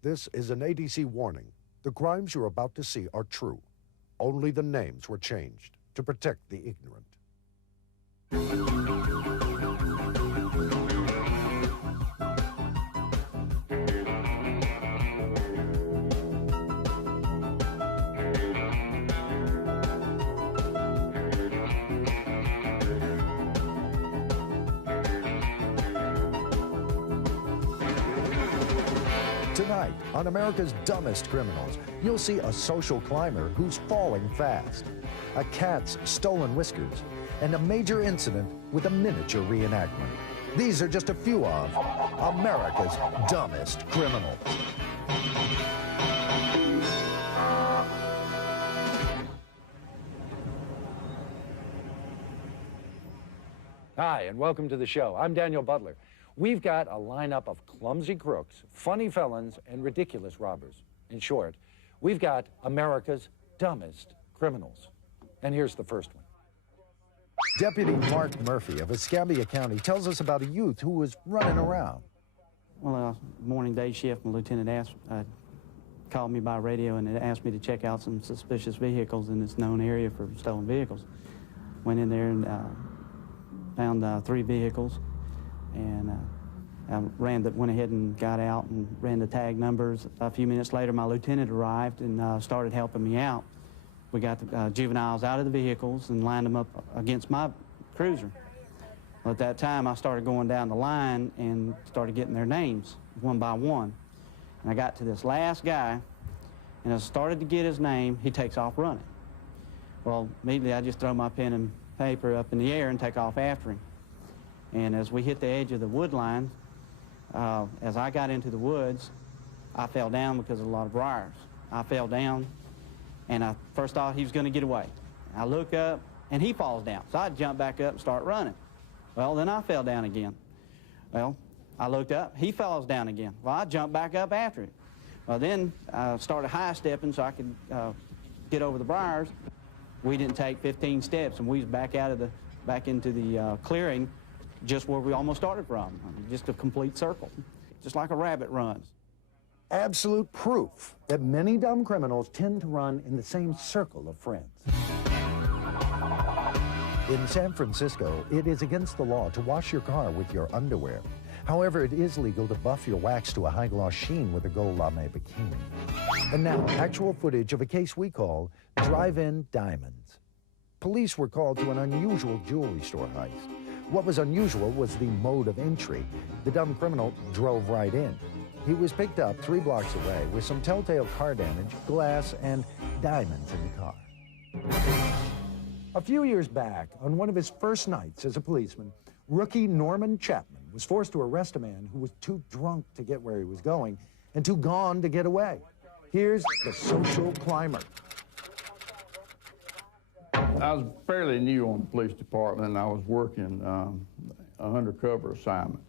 This is an ADC warning. The crimes you're about to see are true. Only the names were changed to protect the ignorant. Tonight, on America's Dumbest Criminals, you'll see a social climber who's falling fast, a cat's stolen whiskers, and a major incident with a miniature reenactment. These are just a few of America's Dumbest Criminals. Hi, and welcome to the show. I'm Daniel Butler. We've got a lineup of clumsy crooks, funny felons, and ridiculous robbers. In short, we've got America's Dumbest Criminals. And here's the first one. Deputy Mark Murphy of Escambia County tells us about a youth who was running around. Well, morning day shift, my lieutenant called me by radio and asked me to check out some suspicious vehicles in this known area for stolen vehicles. Went in there and found 3 vehicles, and I went ahead and got out and ran the tag numbers. A few minutes later, my lieutenant arrived and started helping me out. We got the juveniles out of the vehicles and lined them up against my cruiser. Well, at that time, I started going down the line and started getting their names one by one. And I got to this last guy, and I started to get his name. He takes off running. Well, immediately I just throw my pen and paper up in the air and take off after him. And as we hit the edge of the wood line, as I got into the woods, I fell down because of a lot of briars. I fell down, and I first thought he was going to get away. I look up, and he falls down. So I jump back up and start running. Well, then I fell down again. Well, I looked up, he falls down again. Well, I jumped back up after him. Well, then I started high-stepping so I could get over the briars. We didn't take 15 steps, and we was back into the clearing, just where we almost started from. I mean, just a complete circle, just like a rabbit runs. Absolute proof that many dumb criminals tend to run in the same circle of friends. In San Francisco, it is against the law to wash your car with your underwear. However, it is legal to buff your wax to a high-gloss sheen with a gold lame bikini. And now, actual footage of a case we call Drive-In Diamonds. Police were called to an unusual jewelry store heist. What was unusual was the mode of entry. The dumb criminal drove right in. He was picked up 3 blocks away with some telltale car damage, glass, and diamonds in the car. A few years back, on one of his first nights as a policeman, rookie Norman Chapman was forced to arrest a man who was too drunk to get where he was going and too gone to get away. Here's the social climber. I was fairly new on the police department, and I was working an undercover assignment.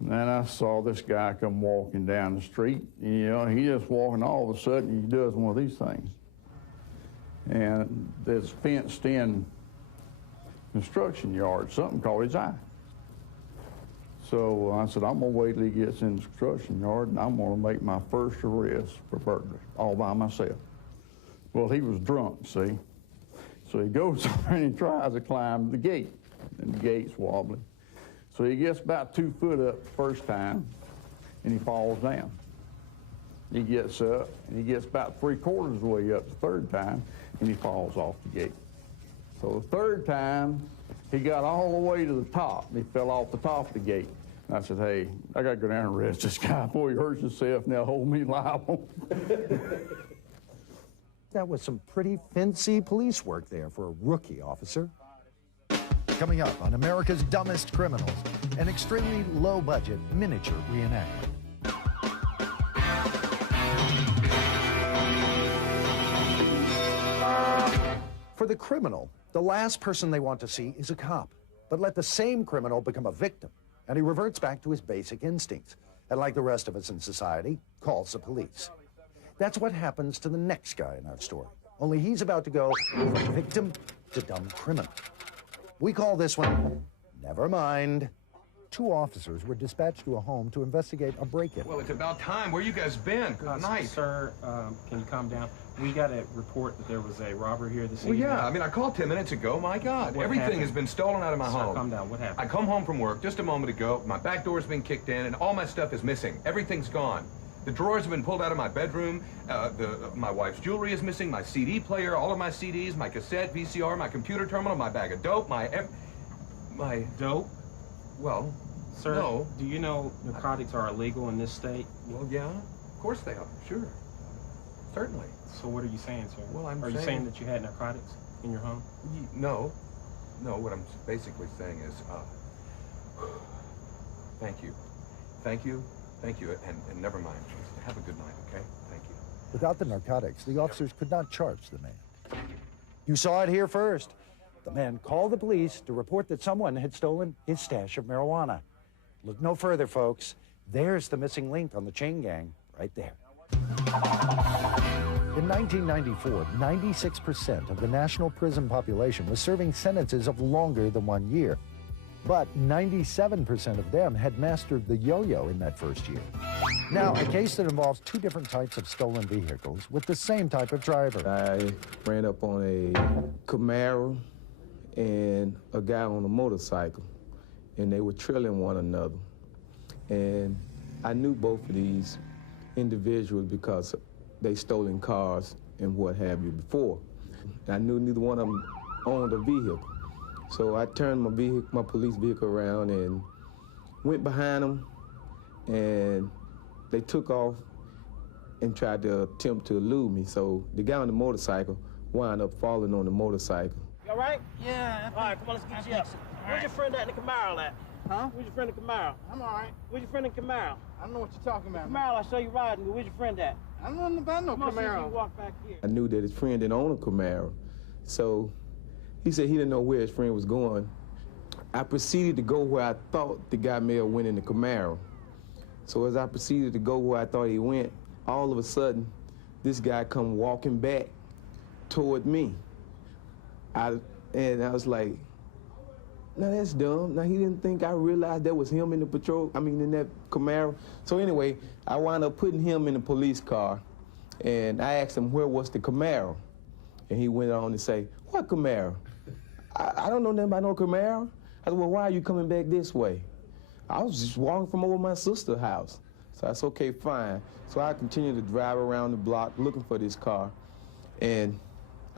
And then I saw this guy come walking down the street. You know, he just walking, all of a sudden he does one of these things. And this fenced-in construction yard, something caught his eye. So I said, I'm gonna wait till he gets in the construction yard, and I'm gonna make my first arrest for burglary, all by myself. Well, he was drunk, see? So he goes over and he tries to climb the gate, and the gate's wobbling. So he gets about 2 foot up the first time, and he falls down. He gets up, and he gets about 3/4 of the way up the third time, and he falls off the gate. So the third time, he got all the way to the top, and he fell off the top of the gate. And I said, hey, I gotta go down and arrest this guy. Boy, he hurts himself, now hold me liable. That was some pretty fancy police work there for a rookie officer. Coming up on America's Dumbest Criminals, an extremely low-budget miniature reenactment. For the criminal, the last person they want to see is a cop. But let the same criminal become a victim, and he reverts back to his basic instincts, and like the rest of us in society, calls the police. That's what happens to the next guy in our story, only he's about to go from victim to dumb criminal. We call this one, Never Mind, 2 officers were dispatched to a home to investigate a break-in. Well, it's about time. Where you guys been? Good night. Sir, can you calm down? We got a report that there was a robber here this evening. Well, yeah. I mean, I called 10 minutes ago. My God. Everything has been stolen out of my home. Calm down. What happened? I come home from work just a moment ago. My back door's been kicked in, and all my stuff is missing. Everything's gone. The drawers have been pulled out of my bedroom. My wife's jewelry is missing. My CD player, all of my CDs, my cassette, VCR, my computer terminal, my bag of dope, my dope? Well, sir, no. Do you know narcotics are illegal in this state? Well, yeah. Of course they are. Sure. Certainly. So what are you saying, sir? Well, Are you saying that you had narcotics in your home? No. No, what I'm basically saying is, thank you. Thank you. Thank you, and never mind. Have a good night, okay? Thank you. Without the narcotics, the officers could not charge the man. You saw it here first. The man called the police to report that someone had stolen his stash of marijuana. Look no further, folks. There's the missing link on the chain gang, right there. In 1994, 96% of the national prison population was serving sentences of longer than 1 year. But 97% of them had mastered the yo-yo in that first year. Now, a case that involves 2 different types of stolen vehicles with the same type of driver. I ran up on a Camaro and a guy on a motorcycle, and they were trailing one another. And I knew both of these individuals because they stolen cars and what have you before. I knew neither one of them owned a vehicle. So I turned my police vehicle around and went behind them, and they took off and tried to attempt to elude me. So the guy on the motorcycle wound up falling on the motorcycle. You all right? Yeah. All right, come on, let's get you up. Where's your friend at in the Camaro at? Huh? Where's your friend in the Camaro? I'm all right. Where's your friend in the Camaro? I don't know what you're talking about. Camaro, I saw you riding. Where's your friend at? I don't know about no Come on, see if you Camaro. can walk back here. I knew that his friend didn't own a Camaro. So he said he didn't know where his friend was going. I proceeded to go where I thought the guy may have went in the Camaro. So as I proceeded to go where I thought he went, all of a sudden, this guy come walking back toward me. And I was like, no, that's dumb. Now, he didn't think I realized that was him in the in that Camaro. So anyway, I wound up putting him in the police car, and I asked him where was the Camaro. And he went on to say, what Camaro? I don't know nothing about no Camaro. I said, well, why are you coming back this way? I was just walking from over my sister's house. So I said, okay, fine. So I continued to drive around the block looking for this car. And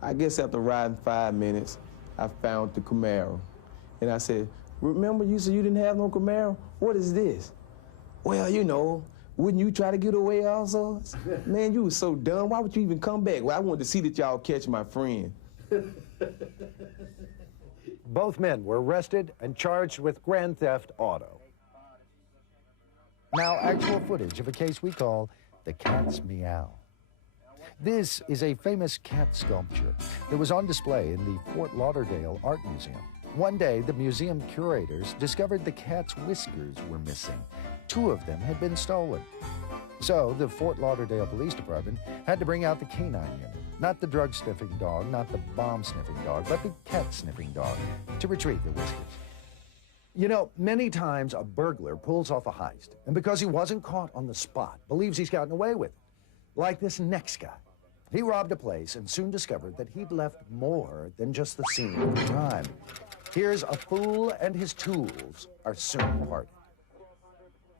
I guess after riding 5 minutes, I found the Camaro. And I said, remember you said you didn't have no Camaro? What is this? Well, you know, wouldn't you try to get away also? Man, you was so dumb. Why would you even come back? Well, I wanted to see that y'all catch my friend. Both men were arrested and charged with grand theft auto. Now, actual footage of a case we call the cat's Meow. This is a famous cat sculpture that was on display in the Fort Lauderdale Art Museum. One day, the museum curators discovered the cat's whiskers were missing. 2 of them had been stolen. So the Fort Lauderdale Police Department had to bring out the canine unit. Not the drug-sniffing dog, not the bomb-sniffing dog, but the cat-sniffing dog to retrieve the whiskers. You know, many times a burglar pulls off a heist, and because he wasn't caught on the spot, believes he's gotten away with it. Like this next guy. He robbed a place and soon discovered that he'd left more than just the scene of the crime. Here's a fool and his tools are soon parted.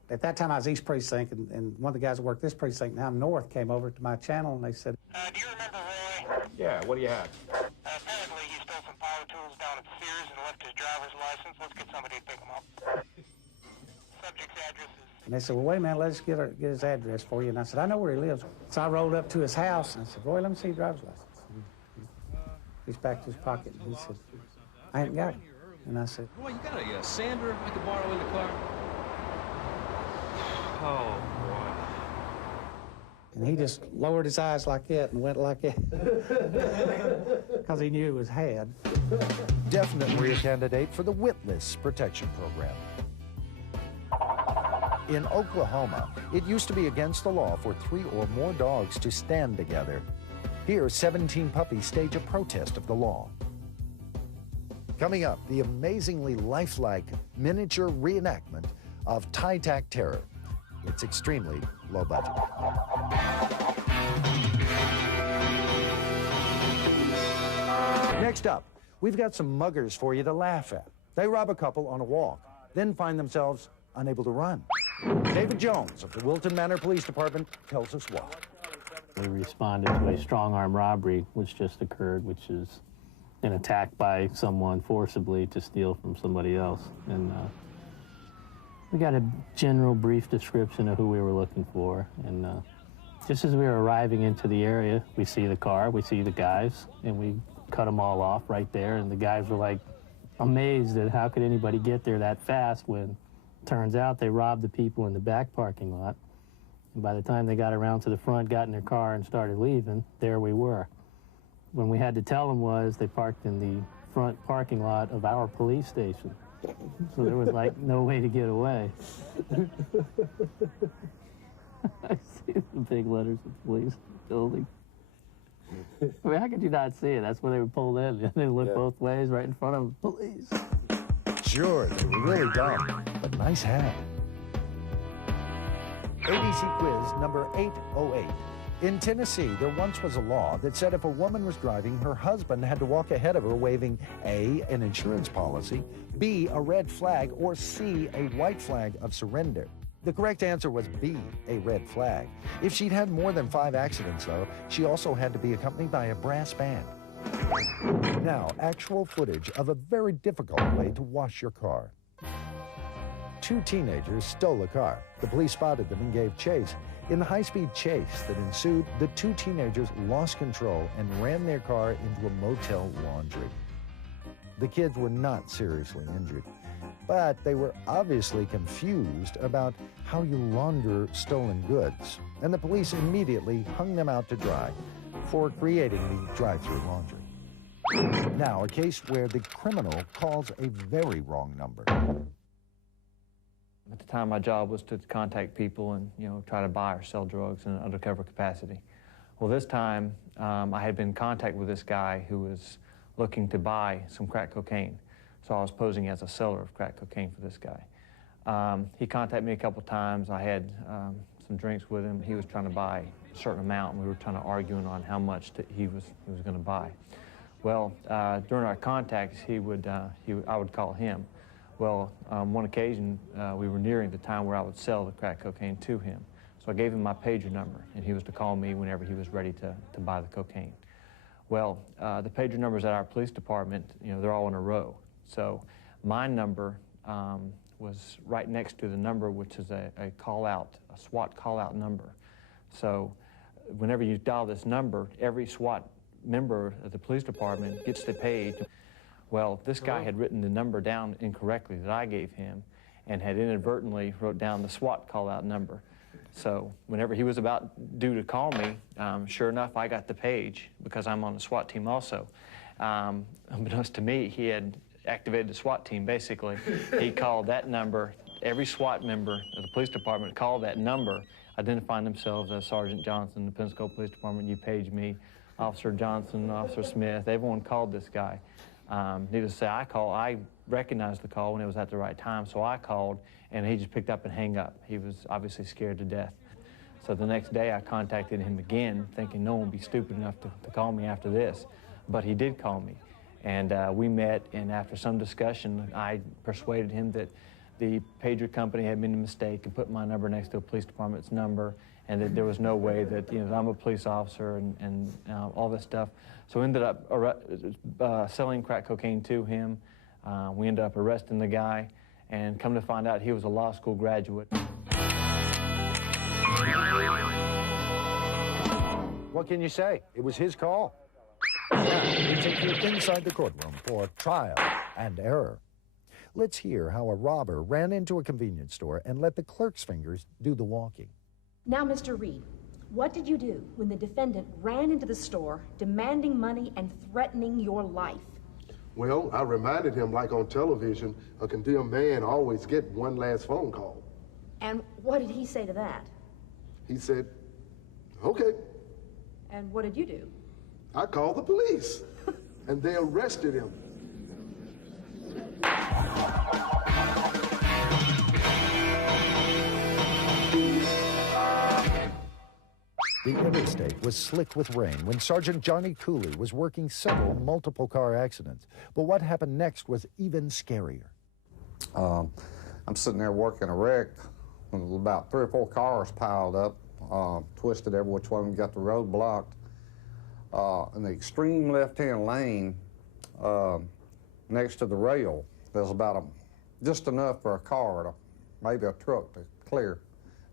At that time, I was East Precinct, and one of the guys that worked this precinct, now North, came over to my channel, and they said, Do you remember Roy? Yeah, what do you have? Apparently, he stole some power tools down at Sears and left his driver's license. Let's get somebody to pick him up. Subject's address is... and they said, well, wait a minute, let's get his address for you. And I said, I know where he lives. So I rolled up to his house, and I said, Roy, let me see your driver's license. And he's back to his pocket, and he said, I ain't got it. And I said, Roy, you got a sander I could borrow in the car? Oh, boy. and he just lowered his eyes like that and went like that. Because he knew it was had. Definitely a candidate for the Witless Protection Program. In Oklahoma, it used to be against the law for 3 or more dogs to stand together. Here, 17 puppies stage a protest of the law. Coming up, the amazingly lifelike miniature reenactment of Tack Terror. It's extremely low budget. Next up, we've got some muggers for you to laugh at. They rob a couple on a walk, then find themselves unable to run. David Jones of the Wilton Manor Police Department tells us why. We responded to a strong-arm robbery which just occurred, which is an attack by someone forcibly to steal from somebody else. And we got a general brief description of who we were looking for. And just as we were arriving into the area, we see the car, we see the guys, and we cut them all off right there. And the guys were like amazed at how could anybody get there that fast when turns out they robbed the people in the back parking lot. And by the time they got around to the front, got in their car and started leaving, there we were. When we had to tell them was they parked in the front parking lot of our police station. So there was like no way to get away. I see the big letters of police building. I mean, how could you not see it? That's where they were pulled in. They looked both ways right in front of the police. Sure, they were really dumb, but nice hat. ABC quiz number 808. In Tennessee, there once was a law that said if a woman was driving, her husband had to walk ahead of her waving A, an insurance policy, B, a red flag, or C, a white flag of surrender. The correct answer was B, a red flag. If she'd had more than 5 accidents, though, she also had to be accompanied by a brass band. Now, actual footage of a very difficult way to wash your car. 2 teenagers stole a car. The police spotted them and gave chase. In the high-speed chase that ensued, the 2 teenagers lost control and ran their car into a motel laundry. The kids were not seriously injured, but they were obviously confused about how you launder stolen goods, and the police immediately hung them out to dry for creating the drive-through laundry. Now, a case where the criminal calls a very wrong number. At the time, my job was to contact people and, try to buy or sell drugs in an undercover capacity. Well, this time, I had been in contact with this guy who was looking to buy some crack cocaine. So I was posing as a seller of crack cocaine for this guy. He contacted me a couple times. I had some drinks with him. He was trying to buy a certain amount, and we were trying to argue on how much he was going to buy. Well, during our contacts, I would call him. Well, on one occasion, we were nearing the time where I would sell the crack cocaine to him. So I gave him my pager number, and he was to call me whenever he was ready to buy the cocaine. Well, the pager numbers at our police department, they're all in a row. So my number was right next to the number, which is a SWAT call-out number. So whenever you dial this number, every SWAT member of the police department gets the page. Well, this guy had written the number down incorrectly that I gave him and had inadvertently wrote down the SWAT call-out number. So whenever he was about due to call me, sure enough, I got the page because I'm on the SWAT team also. Unbeknownst to me, he had activated the SWAT team, basically. He called that number. Every SWAT member of the police department called that number, identifying themselves as Sergeant Johnson, the Pensacola Police Department. You paged me, Officer Johnson, Officer Smith. Everyone called this guy. Needless to say, I recognized the call when it was at the right time, so I called, and he just picked up and hung up. He was obviously scared to death. So the next day, I contacted him again, thinking no one would be stupid enough to call me after this. But he did call me, and we met, and after some discussion, I persuaded him that the pager company had made a mistake and put my number next to a police department's number, and that there was no way that, I'm a police officer and all this stuff. So we ended up selling crack cocaine to him. We ended up arresting the guy, and come to find out he was a law school graduate. What can you say? It was his call. Now, we take you inside the courtroom for trial and error. Let's hear how a robber ran into a convenience store and let the clerk's fingers do the walking. Now, Mr. Reed, what did you do when the defendant ran into the store demanding money and threatening your life? Well, I reminded him, like on television, a condemned man always get one last phone call. And what did he say to that? He said, okay. And what did you do? I called the police, and they arrested him. The interstate was slick with rain when Sergeant Johnny Cooley was working several multiple-car accidents. But what happened next was even scarier. I'm sitting there working a wreck with about 3 or 4 cars piled up, twisted every which way, and got the road blocked. In the extreme left-hand lane, next to the rail, there's about just enough for a car, maybe a truck to clear,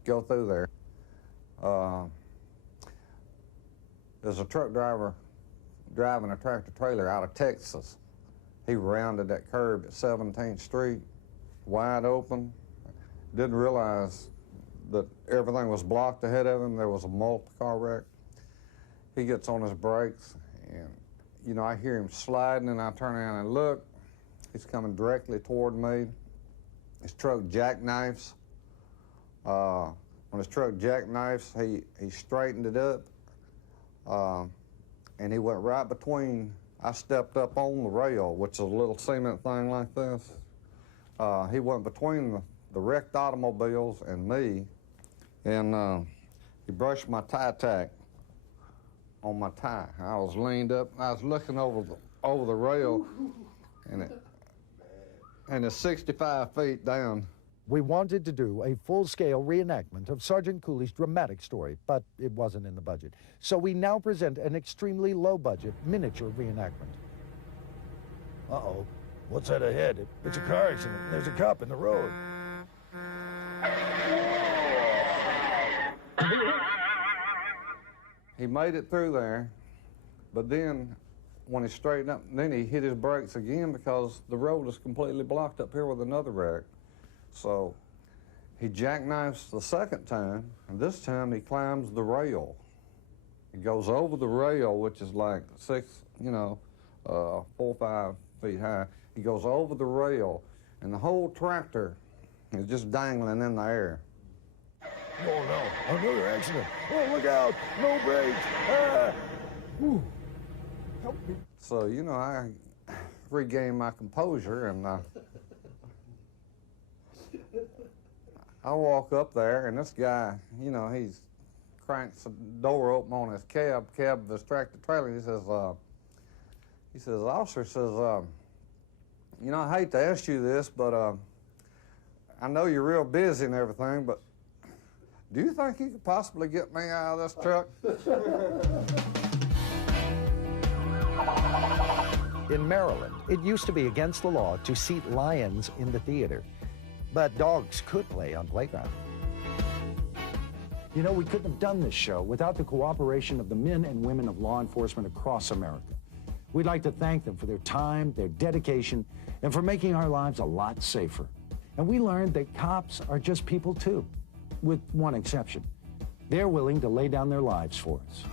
go through there. There's a truck driver driving a tractor-trailer out of Texas. He rounded that curve at 17th Street, wide open. Didn't realize that everything was blocked ahead of him. There was a multiple-car wreck. He gets on his brakes, and, you know, I hear him sliding, and I turn around and look. He's coming directly toward me. His truck jackknifes. When his truck jackknifes, he straightened it up, and he went right between. I stepped up on the rail, which is a little cement thing like this. He went between the wrecked automobiles and me, and he brushed my tie tack on my tie. I was leaned up. I was looking over the rail, and it's 65 feet down. We wanted to do a full-scale reenactment of Sergeant Cooley's dramatic story, but it wasn't in the budget. So we now present an extremely low-budget miniature reenactment. Uh-oh. What's that ahead? It's a car accident. There's a cop in the road. He made it through there, but then when he straightened up, then he hit his brakes again because the road is completely blocked up here with another wreck. So he jackknifes the second time, and this time he climbs the rail. He goes over the rail, which is like 4 or 5 feet high. He goes over the rail, and the whole tractor is just dangling in the air. Oh, no. Another accident. Oh, look out. No brakes. Ah. Whew. Help me. So, you know, I regained my composure, and I walk up there, and this guy, you know, he cranks the door open on his cab of his tractor trailer. He says, officer says, you know, I hate to ask you this, but I know you're real busy and everything, but do you think you could possibly get me out of this truck? In Maryland, it used to be against the law to seat lions in the theater, but dogs could play on playgrounds. You know, we couldn't have done this show without the cooperation of the men and women of law enforcement across America. We'd like to thank them for their time, their dedication, and for making our lives a lot safer. And we learned that cops are just people too, with one exception. They're willing to lay down their lives for us.